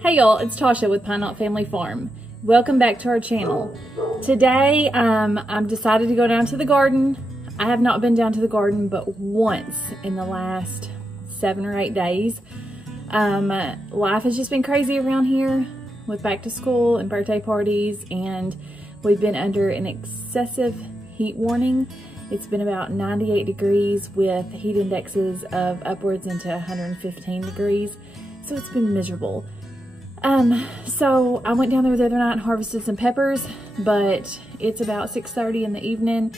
Hey y'all, it's Tasha with Pine Knot Family Farm. Welcome back to our channel. Today, I'm decided to go down to the garden. I have not been down to the garden but once in the last 7 or 8 days. Life has just been crazy around here with back to school and birthday parties, and we've been under an excessive heat warning. It's been about 98 degrees with heat indexes of upwards into 115 degrees. So it's been miserable. So I went down there the other night and harvested some peppers, but it's about 6:30 in the evening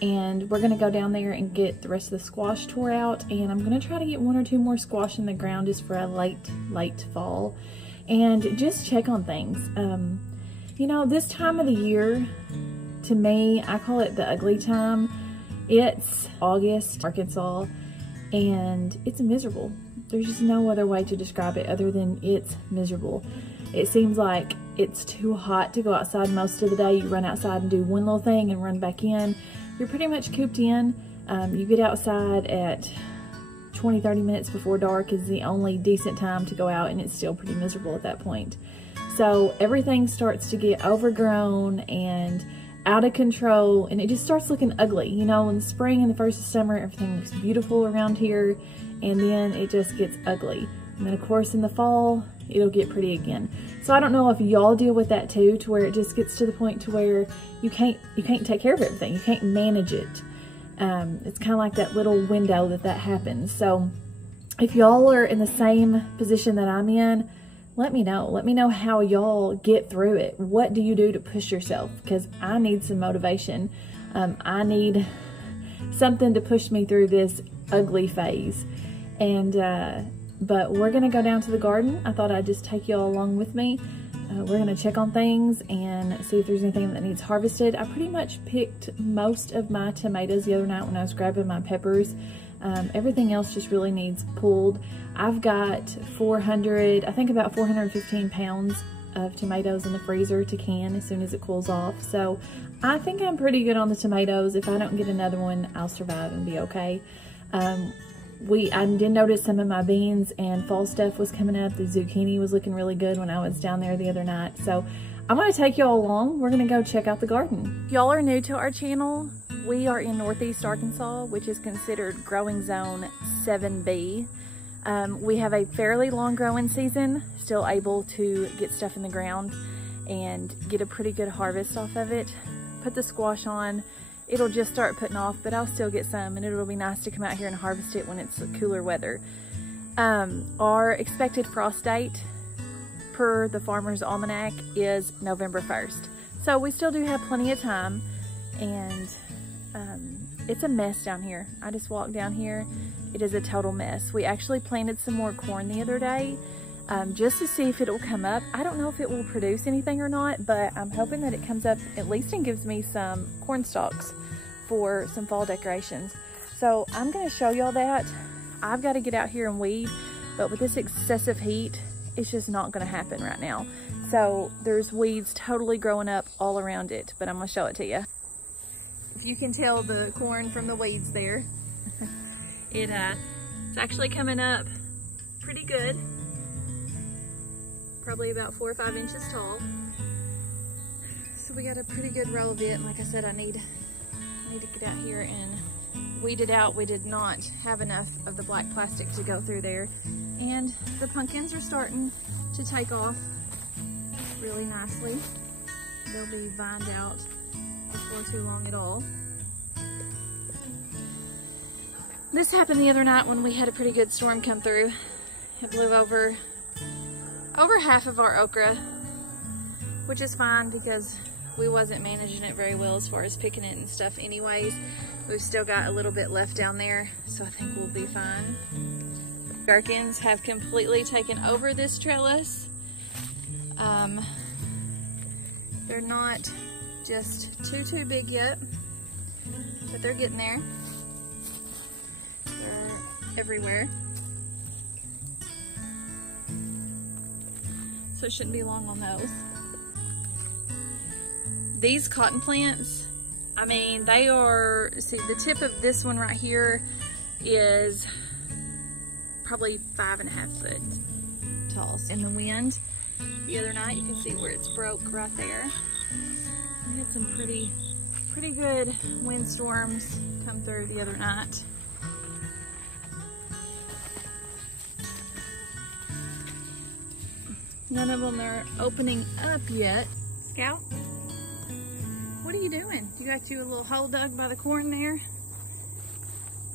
and we're gonna go down there and get the rest of the squash tore out, and I'm gonna try to get 1 or 2 more squash in the ground just for a late fall and just check on things. You know, this time of the year, to me, I call it the ugly time. It's August, Arkansas, and it's miserable. There's just no other way to describe it other than it's miserable. It seems like it's too hot to go outside most of the day. You run outside and do one little thing and run back in. You're pretty much cooped in. You get outside at 20-30 minutes before dark is the only decent time to go out, and it's still pretty miserable at that point. So everything starts to get overgrown and out of control, and it just starts looking ugly. You know, in the spring and the first of summer, everything looks beautiful around here, and then it just gets ugly. And then of course in the fall, it'll get pretty again. So I don't know if y'all deal with that too, to where it just gets to the point to where you can't take care of everything. You can't manage it. It's kind of like that little window that happens. So if y'all are in the same position that I'm in, let me know. Let me know how y'all get through it. What do you do to push yourself? Because I need some motivation. I need something to push me through this ugly phase. And but we're gonna go down to the garden. I thought I'd just take y'all along with me. We're gonna check on things and see if there's anything that needs harvested. I pretty much picked most of my tomatoes the other night when I was grabbing my peppers. Everything else just really needs pulled. I've got I think about 415 pounds of tomatoes in the freezer to can as soon as it cools off. So I think I'm pretty good on the tomatoes. If I don't get another one, I'll survive and be okay. I did notice some of my beans and fall stuff was coming up. The zucchini was looking really good when I was down there the other night. So I'm gonna take y'all along. We're gonna go check out the garden. If y'all are new to our channel, we are in Northeast Arkansas, which is considered growing zone 7B. We have a fairly long growing season, still able to get stuff in the ground and get a pretty good harvest off of it. Put the squash on. It'll just start putting off, but I'll still get some, and it'll be nice to come out here and harvest it when it's cooler weather. Our expected frost date per the Farmer's Almanac is November 1st. So we still do have plenty of time, and it's a mess down here. I just walked down here. It is a total mess. We actually planted some more corn the other day just to see if it'll come up. I don't know if it will produce anything or not, but I'm hoping that it comes up at least and gives me some corn stalks for some fall decorations. So I'm gonna show y'all that. I've got to get out here and weed, but with this excessive heat, it's just not gonna happen right now. So there's weeds totally growing up all around it, but I'm gonna show it to you. If you can tell the corn from the weeds there, it's actually coming up pretty good. Probably about 4 or 5 inches tall. So we got a pretty good row of it, and like I said, I need to get out here and weed it out. We did not have enough of the black plastic to go through there. And the pumpkins are starting to take off really nicely. They'll be vined out before too long at all. This happened the other night when we had a pretty good storm come through. It blew over half of our okra, which is fine because we wasn't managing it very well as far as picking it and stuff anyways. We've still got a little bit left down there, so I think we'll be fine. Gherkins have completely taken over this trellis. They're not just too big yet, but they're getting there. They're everywhere. So it shouldn't be long on those. These cotton plants, I mean, they are, see, the tip of this one right here is probably 5.5 foot tall. In the wind, the other night. You can see where it's broke right there. We had some pretty good windstorms come through the other night. None of them are opening up yet. Scout, what are you doing? You got you a little hole dug by the corn there.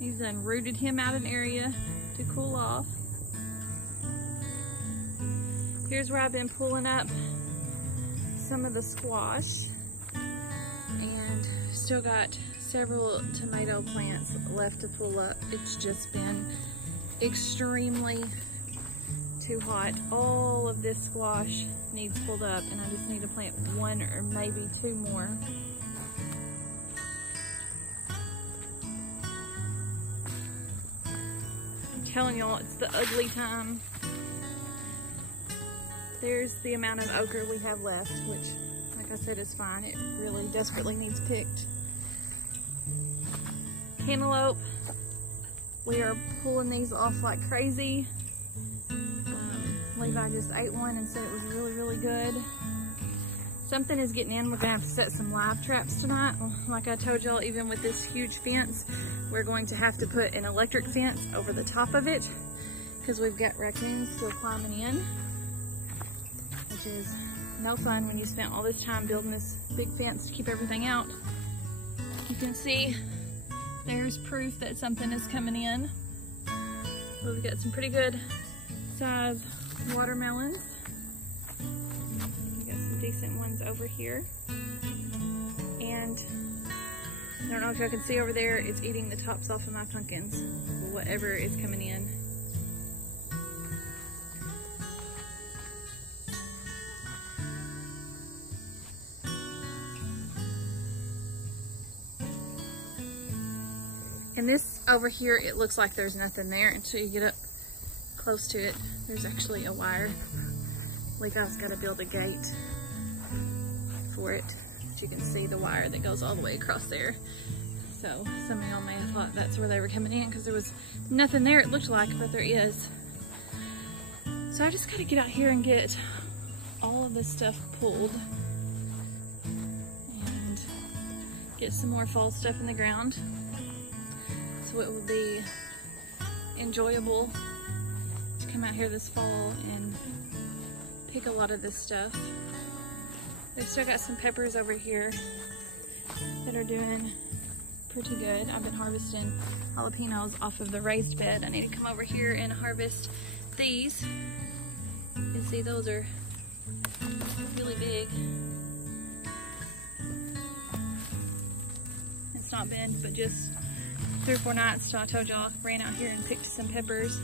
You've then rooted him out an area to cool off. Here's where I've been pulling up some of the squash, and still got several tomato plants left to pull up. It's just been extremely too hot. All of this squash needs pulled up, and I just need to plant one or maybe two more. I'm telling y'all, it's the ugly time. There's the amount of okra we have left, which, like I said, is fine. It really desperately needs picked. Cantaloupe, we are pulling these off like crazy. Levi just ate one and said it was really good. Something is getting in. We're gonna have to set some live traps tonight. Like I told y'all, even with this huge fence, we're going to have to put an electric fence over the top of it because we've got raccoons still climbing in, which is no fun when you spent all this time building this big fence to keep everything out. You can see there's proof that something is coming in. We've got some pretty good size watermelons. We got some decent ones over here. And I don't know if y'all can see over there, it's eating the tops off of my pumpkins, whatever is coming in. And this over here, it looks like there's nothing there until you get up close to it. There's actually a wire. Levi's got to build a gate for it. But you can see the wire that goes all the way across there. So some of y'all may have thought that's where they were coming in because there was nothing there, it looked like, but there is. So I just got to get out here and get all of this stuff pulled and get some more fall stuff in the ground. So it will be enjoyable to come out here this fall and pick a lot of this stuff. They've still got some peppers over here that are doing pretty good. I've been harvesting jalapenos off of the raised bed. I need to come over here and harvest these. You can see those are really big. It's not been but just 3 or 4 nights till I told y'all I ran out here and picked some peppers.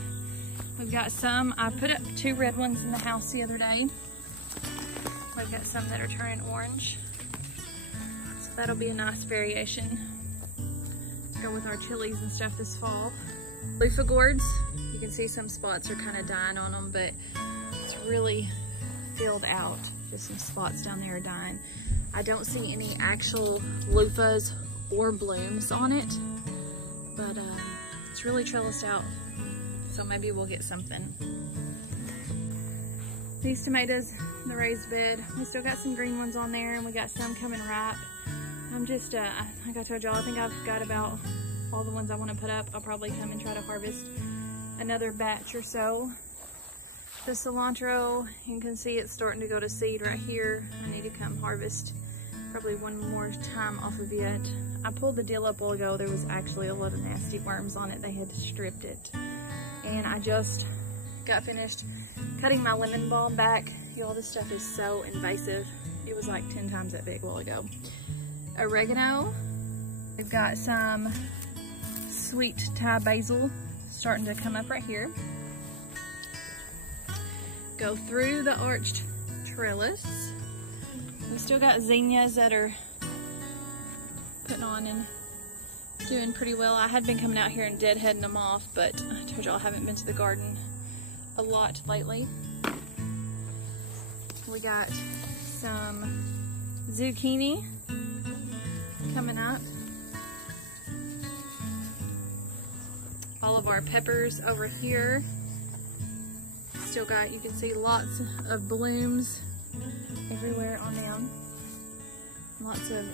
We've got some, I put up 2 red ones in the house the other day. We've got some that are turning orange. So that'll be a nice variation to go with our chilies and stuff this fall. Loofah gourds, you can see some spots are kind of dying on them, but it's really filled out. Just some spots down there are dying. I don't see any actual loofahs or blooms on it, but it's really trellised out, so maybe we'll get something. These tomatoes in the raised bed, we still got some green ones on there, and we got some coming ripe. I'm just, like I told y'all, I think I've got about all the ones I want to put up. I'll probably come and try to harvest another batch or so. The cilantro, you can see it's starting to go to seed right here. I need to come harvest probably one more time off of it. I pulled the dill up a while ago. There was actually a lot of nasty worms on it. They had stripped it. And I just got finished cutting my lemon balm back. Y'all, this stuff is so invasive. It was like 10 times that big a while ago. Oregano. We've got some sweet Thai basil starting to come up right here. Go through the arched trellis. We still got zinnias that are putting on and doing pretty well. I had been coming out here and deadheading them off, but I told y'all I haven't been to the garden a lot lately. We got some zucchini coming up. All of our peppers over here. Still still got, you can see lots of blooms everywhere on them. Lots of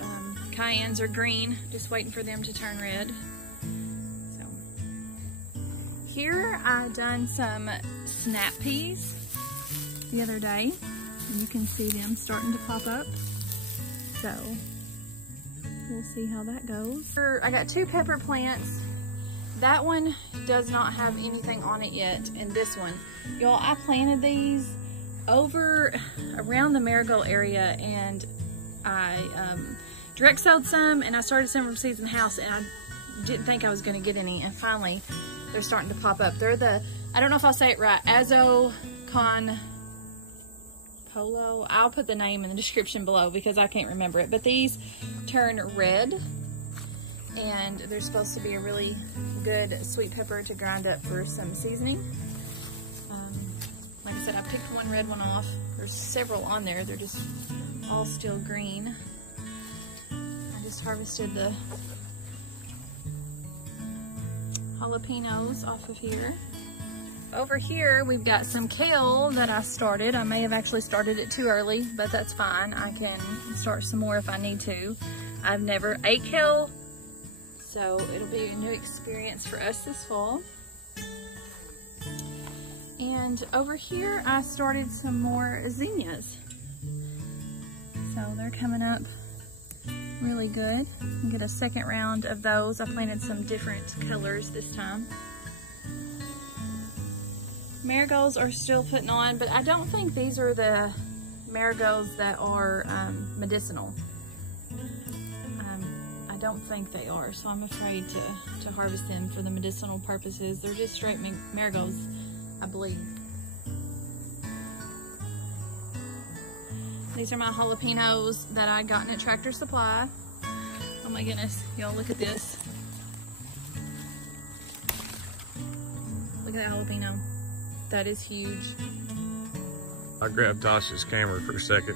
cayennes are green, just waiting for them to turn red. So here I done some snap peas the other day, and you can see them starting to pop up. So we'll see how that goes. I got 2 pepper plants. That one does not have anything on it yet, and this one. Y'all, I planted these over around the Marigold area, and I direct sowed some, and I started some from seeds in the house, and I didn't think I was gonna get any, and finally they're starting to pop up. They're the, I don't know if I'll say it right, Azo Con Polo. I'll put the name in the description below because I can't remember it, but these turn red, and they're supposed to be a really good sweet pepper to grind up for some seasoning. Like I said, I picked one red one off. There's several on there. They're just all still green. I just harvested the jalapenos off of here. Over here, we've got some kale that I started. I may have actually started it too early, but that's fine. I can start some more if I need to. I've never ate kale, so it'll be a new experience for us this fall. And over here, I started some more zinnias. So they're coming up really good. You get a second round of those. I planted some different colors this time. Marigolds are still putting on, but I don't think these are the marigolds that are medicinal. I don't think they are, so I'm afraid to harvest them for the medicinal purposes. They're just straight marigolds, I believe. These are my jalapenos that I got in at Tractor Supply. Oh my goodness, y'all look at this. Look at that jalapeno. That is huge. I grabbed Tasha's camera for a second.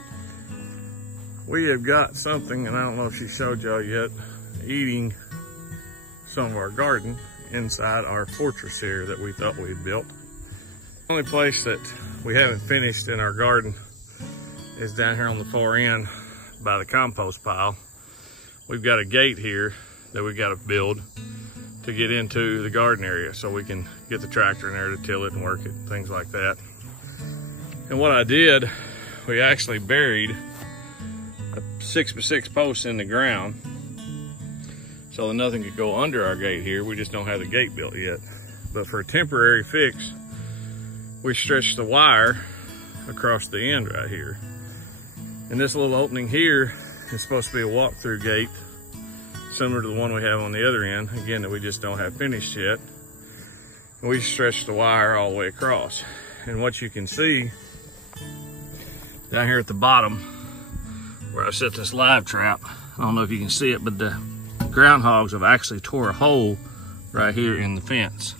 We have got something, and I don't know if she showed y'all yet, eating some of our garden inside our fortress here that we thought we'd built. The only place that we haven't finished in our garden is down here on the far end by the compost pile. We've got a gate here that we got to build to get into the garden area so we can get the tractor in there to till it and work it, things like that. And what I did, we actually buried a 6x6 post in the ground so that nothing could go under our gate here. We just don't have the gate built yet. But for a temporary fix, we stretched the wire across the end right here. And this little opening here is supposed to be a walk-through gate, similar to the one we have on the other end, again, that we just don't have finished yet. And we stretched the wire all the way across. And what you can see down here at the bottom, where I set this live trap, I don't know if you can see it, but the groundhogs have actually tore a hole right here in the fence.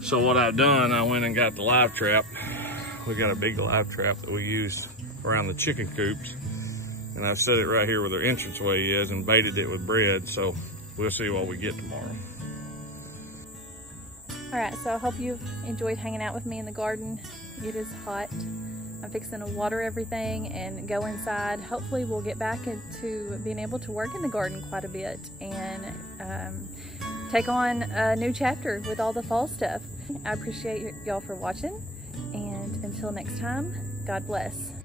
So what I've done, I went and got the live trap. We got a big live trap that we use around the chicken coops. And I've set it right here where their entranceway is and baited it with bread. So we'll see what we get tomorrow. All right, so I hope you've enjoyed hanging out with me in the garden. It is hot. I'm fixing to water everything and go inside. Hopefully we'll get back into being able to work in the garden quite a bit and take on a new chapter with all the fall stuff. I appreciate y'all for watching, and until next time, God bless.